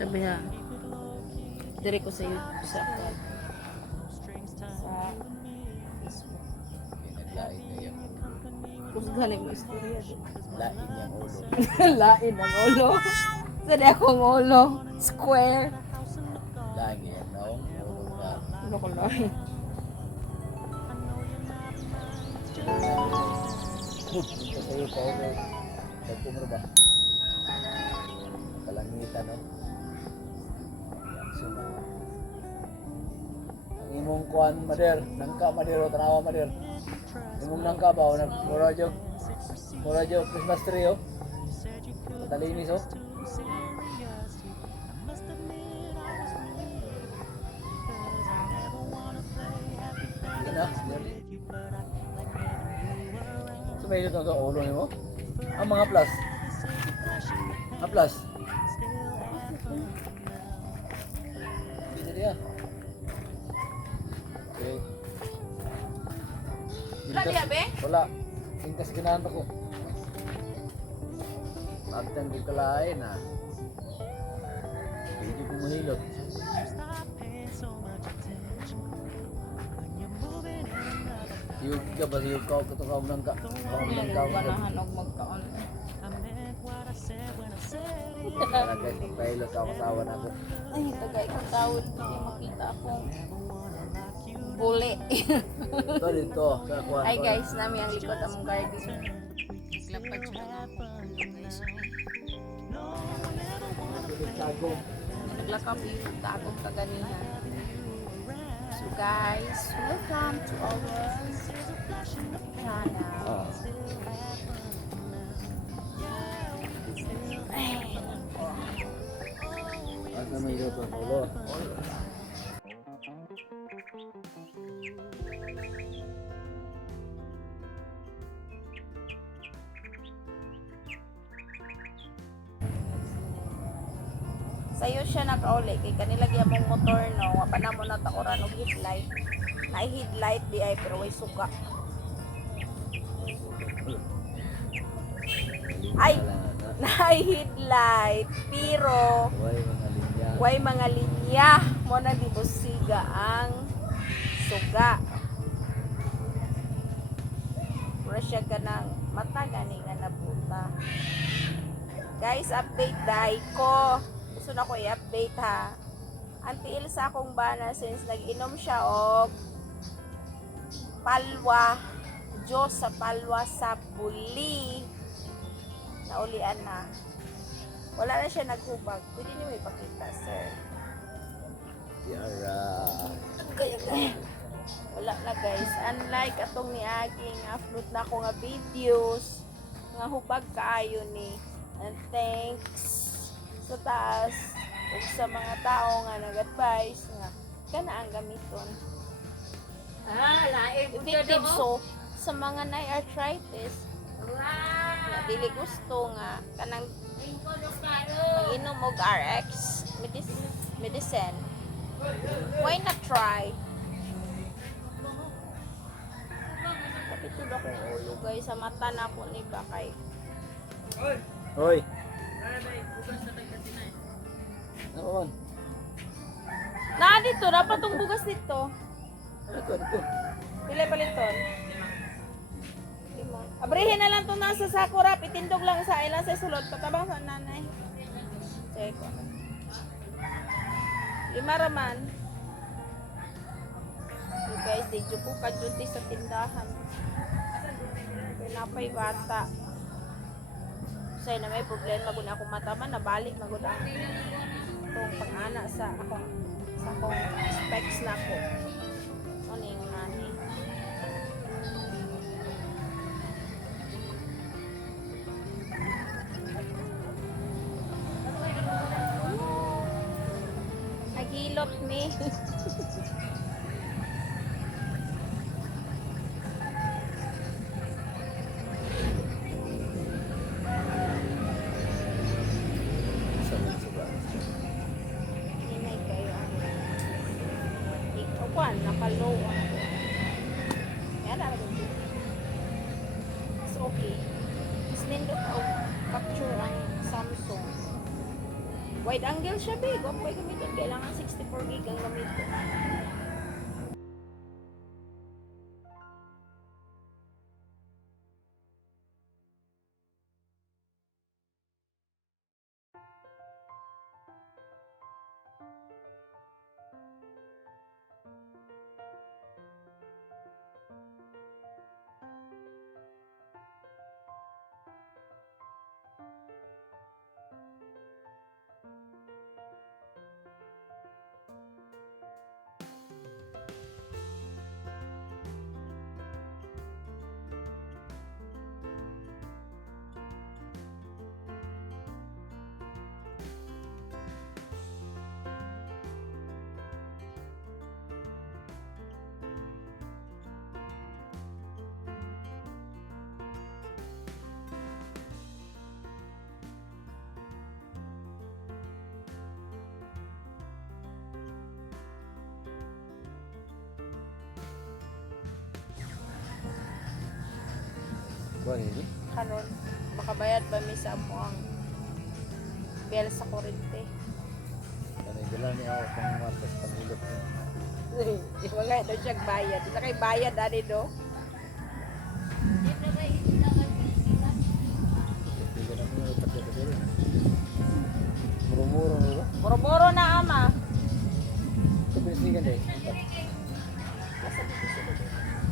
Sabi ha. Dire ko sa iyo sa Facebook. Pinaglain na yung Kung galing mo istorya din. lain yung ulo. Lain ang ulo. Saan akong ulo? Square. Lain yan, no? Ulo ka. Ano ko lain? Ito sa'yo pa ako. Nagpumro ba? Kalangitan, no? Yang suma. Ang imong kuhan, Mader. Nangka, Mader. O tanawa, Mader. Imong nangka ba? O nagmuradyo? Muradyo, Christmas tree, o? Matalinis, o? Hindi na. May ito ang ulo mo? Ang mga plus. Ang plus. Hindi niya. Okay. Wala niya, be? Wala. Ingkas ginahan ako. Pagtan di kalain ha. Hindi ko mahilot. Siyog ka ba? Siyog ka? Katukaw ng ka? Ganahan og magkaon. Para guys, magpahilot ako sa awan ako. Ay, tagay ka tawid kasi makita akong buli. Ito dito. Sa kuha. Ay guys, nami ang likod among garden. Naglapad siya na. Naglakap yung tagong kaganihan. So guys, welcome to our channel. Ay, Asa may hilot ang ulo? sayo siya nakauli kay kanila gyamong motor no, wa pa na mo natakuran og headlight. Nay headlight di ay pero way suka. Ay, nay headlight pero Huwag mga linya. way mga linya mo na di busiga ang suga. Pura siya ganang mata gani nga nabuta. Guys, update dai ko. Gusto na ko i-update ha. Ang tiil sa akong bana since nag-inom siya og palwa. Diyos sa palwa sa buli. Naulian na. Wala na siya naghubag. Pwede niyo ipakita, sir. Yara. Kaya wala na guys. Unlike atong ni Aging upload na ako nga videos nga hubag kaayo ni. And thanks sa taas ug sa mga tao nga nag-advise nga kana ang gamiton. Effective so sa mga na arthritis. Nga dili gusto nga kanang mag-inom og RX medicine. Why not try? Kapitid akong ulo guys sa mata na ako ni Bakay. Hoy. Ano man? Na dito, dapat tong bugas dito. Ito. Pila paliton? 5. Abrihin na lang to nasa sakurap, itindog lang sa ilang sa sulod patabang sa nanay. Seko. 5 raman. So guys, di ko ka duty sa tindahan. Pinapay bata. Say na may problema gud ako mataman nabalik na gud ang tong pang-ana sa akong specs na ko. Ano yung nani? Nagilot ni. Hinay kayo ang ikawan, nakalow ako. Yan na rin. It's okay. Mas nindot ako capture ang Samsung. Wide angle siya, be. Huwag ko gamitin. Kailangan 64 gig ang gamitin. Kuha nito. Karon, makabayad ba mi sa mo ang bill sa kuryente? Kanay dala ni ako pang matas pangilot niya. Di ba nga ito siya bayad? Ito kay bayad, ani do? Hindi ka na muna tapos ka dito. Murumuro mo ba? Boro-boro na, ama. Kapinsigan deh.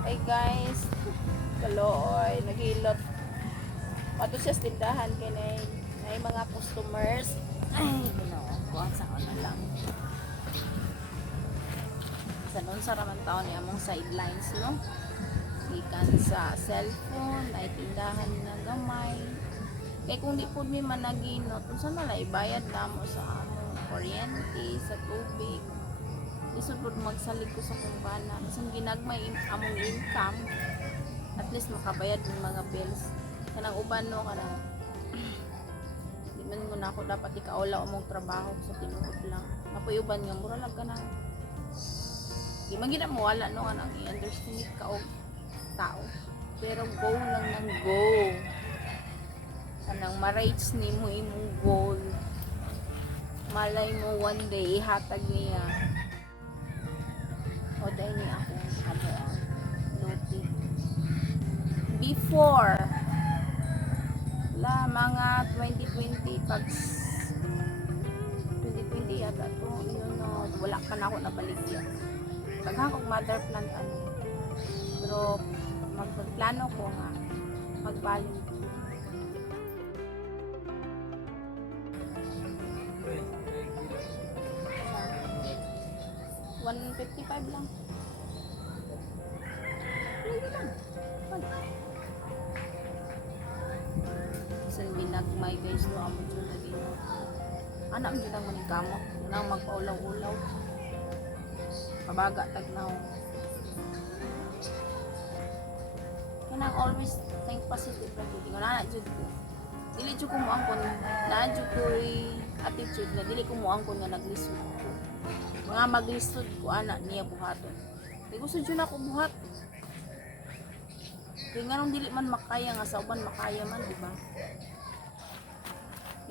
Hey guys, kalooy, naghilot. Pato siya sa tindahan kay na mga customers. Ay, ginoo ko ang sa na lang. Sa noon sa raman taon ni among sidelines, no? Ikan sa cellphone, ay tindahan na gamay. Kaya kung di po mi managinot, kung saan na ibayad na mo sa among kuryente, sa tubig. Isod po magsalig ko sa kumbana. Bisan ginagmay among income, at least makabayad ng mga bills. Kanang uban no, kanang di man mo na ako dapat ikaula mong trabaho sa tinuod lang. Napuyuban nga, mura lang ka na. Di man gina mo wala no, kanang i-understand ka og tao. Pero go lang ng go. Kanang ma-reach ni mo imong goal. Malay mo one day ihatag niya. O dahil ni ako loading. Before mga 2020 pag 2020 yata to no, wala pa na ako nabaligya. Pag mother plant ano. Pero magplano ko nga magbalin. 155 lang. Pwede lang. Isang binagmay guys no, amo dyan na din. Anak mo dyan ang manikamot. Nang magpaulaw-ulaw. Pabaga tagnaw. Kanang always think positive lang dito. Wala na dyan ko. Dili dyan ko mo angkon. Na dyan ko attitude na dili ko mo angkon nga naglisod ko. Mga maglisod ko anak niya buhaton. Di gusto dyan ako buhat. Kaya nga nung dili man makaya nga sa uban makaya man, di ba?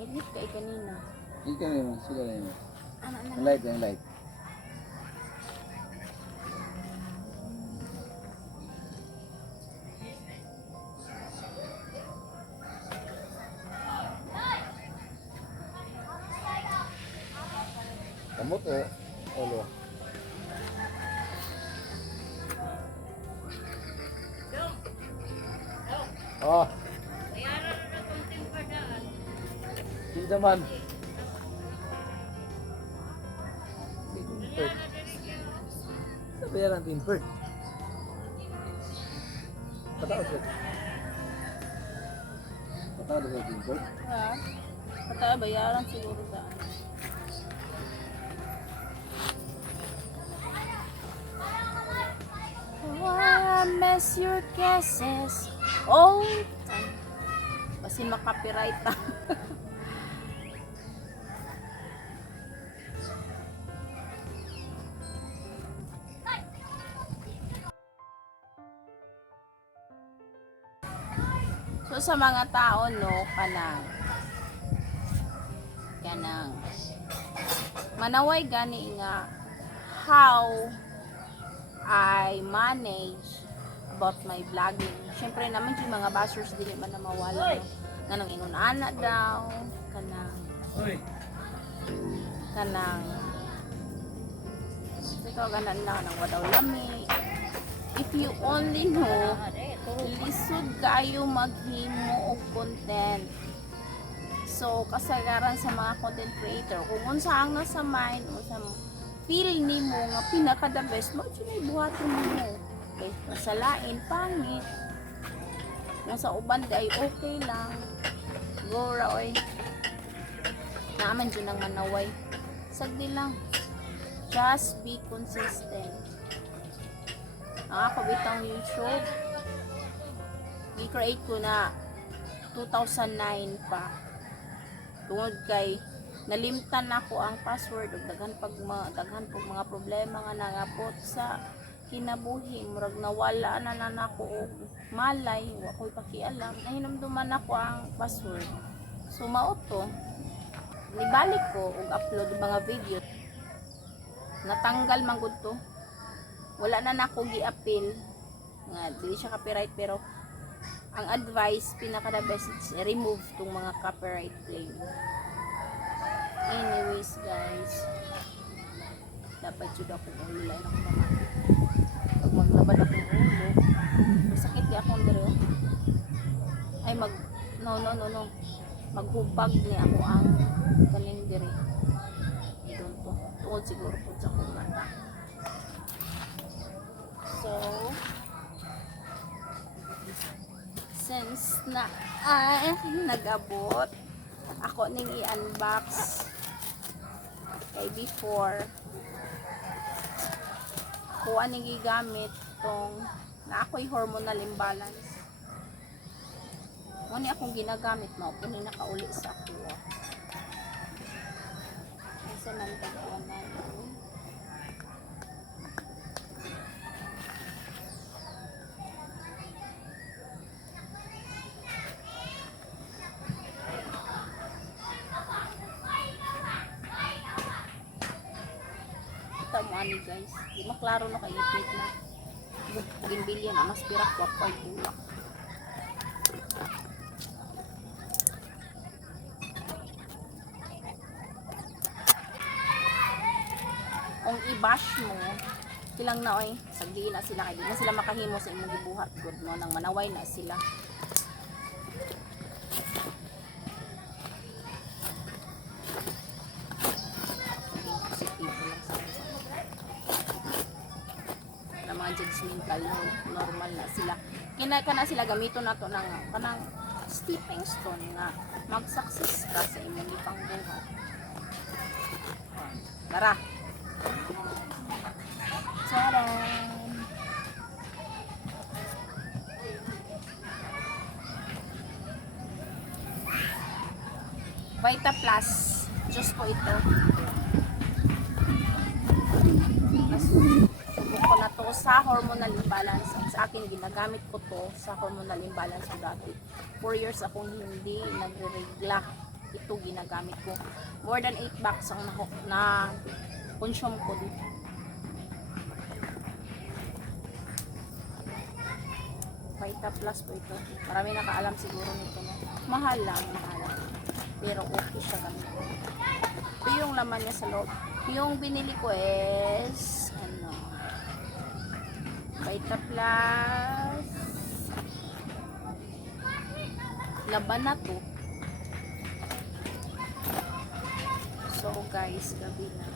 Hit kay kanina. Hindi ka naman, sila na yun. Anak na. Ang light, ang light. Kamot o olo? Oh. Kinsa man. Sa bayaran timper. Pataw siya. Pataw siya timper. Ha? Patay bayaran siguro daan. I miss your kisses all the time. Kasi makapiright ta. So sa mga tao no, kanang kanang manaway gani nga how I manage about my vlogging. Syempre naman yung mga bashers dili man na mawala no. Nganong ingon ana daw kanang Uy, ikaw ganan na nang wadaw lami. If you only know, lisod kayo maghimo og content. So, kasagaran sa mga content creator, kung unsa ang nasa mind, unsa feel nimo nga pinaka the best mo, may buhaton mo. Okay, sa lain pangit. Kung sa uban ay okay lang. Go ra oy. Naaman dyan ang manaway. Sagdi lang. Just be consistent. Ang ako bitang YouTube, i-create ko na 2009 pa. Tungod kay nalimtan ako ang password ug daghan pag mga problema nga nangapot sa kinabuhi, murag nawala na nako og malay, wa ko'y pakialam, nahinumduman ako ang password. So mao to, nibalik ko og upload mga video. Natanggal man gud to. Wala na nako gi-appeal nga dili siya copyright, pero ang advice pinaka the best is remove tong mga copyright claim. Anyways guys, dapat jud ako ulay na ko mamati. Pag maglabad ako ng ulo, sakit di akong diri. Ay no. Maghubag ni ako ang kaning diri. Idon to. Tungod siguro po sa akong mata. So, since na ay nag-abot, ako ning i-unbox kay before kuha ning gigamit tong na ako'y hormonal imbalance. Muna akong ginagamit mo, kung nakauli sa ako. Isa man tagpuan na yun. Mo ani guys, di maklaro na kay ipit na ginbilyan na mas pirak wa pay bulak. Kung i-bash mo silang na oy, sagdi na sila kay di na sila makahimo sa imong gibuhat gud no, nang manaway na sila. Judgmental, normal na sila. Kana sila gamiton nato ng kanang stepping stone nga mag-success ka sa imong pangbuhat. Tara. Charan. Vita Plus. Just po ito. Subok ko na to sa hormonal imbalance. Sa akin, ginagamit ko to sa hormonal imbalance ko dati. 4 years akong hindi nagre-regla. Ito ginagamit ko. More than 8 bucks ang na consume ko dito. Vita Plus po ito. Marami nakaalam siguro nito. No? Mahal lang. Pero okay siya gamit. Ito yung laman niya sa loob. Yung binili ko is Vita Plus laban na to. So guys, gabi na.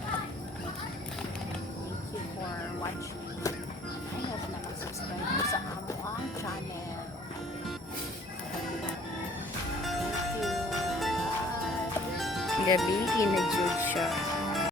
Thank you for watching. I hope na mag-subscribe sa among channel. Thank you. Bye. Gabi, ina-judge siya.